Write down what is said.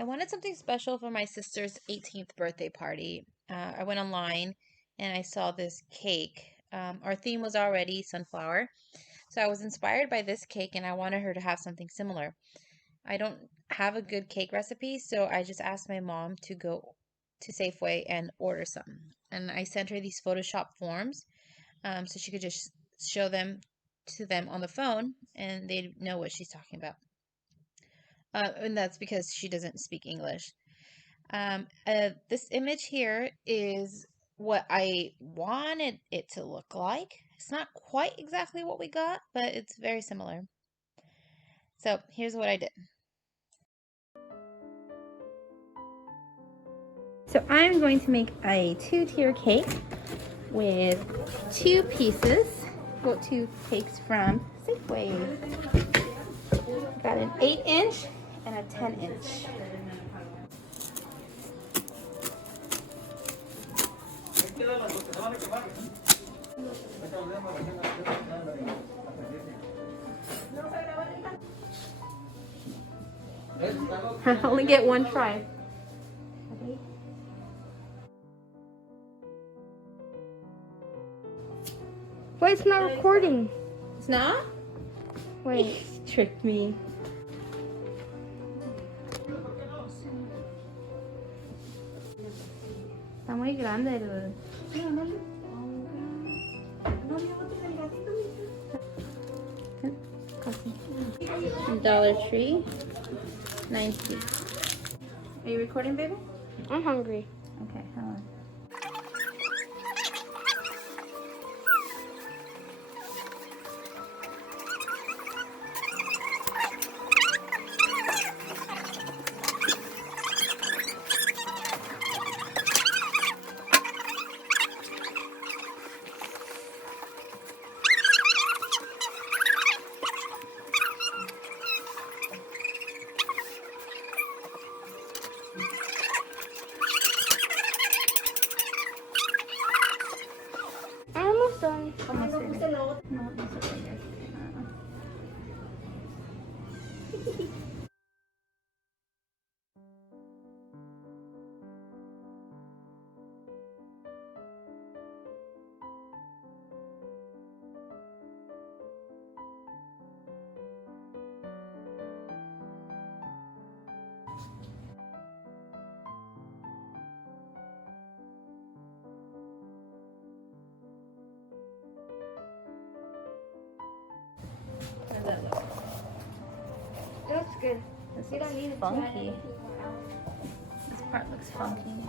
I wanted something special for my sister's 18th birthday party. I went online and I saw this cake. Our theme was already sunflower, so I was inspired by this cake and I wanted her to have something similar. I don't have a good cake recipe, so I just asked my mom to go to Safeway and order some. And I sent her these Photoshop forms so she could just show them to them on the phone and they'd know what she's talking about. And that's because she doesn't speak English. This image here is what I wanted it to look like. It's not quite exactly what we got, but it's very similar. So here's what I did. So I'm going to make a two-tier cake with two pieces. Well, two cakes from Safeway. Got an 8-inch and a 10-inch. I only get one try. Okay. Wait, it's not recording. It's not? Wait. Tricked me. Está muy grande el... Dollar Tree. 19. Are you recording, baby? I'm hungry. Okay, hold on. I'm almost done. Almost finished. No, it's okay, guys. How does that look? It looks good. This You don't looks need it to funky. add anything more else. This part looks funky.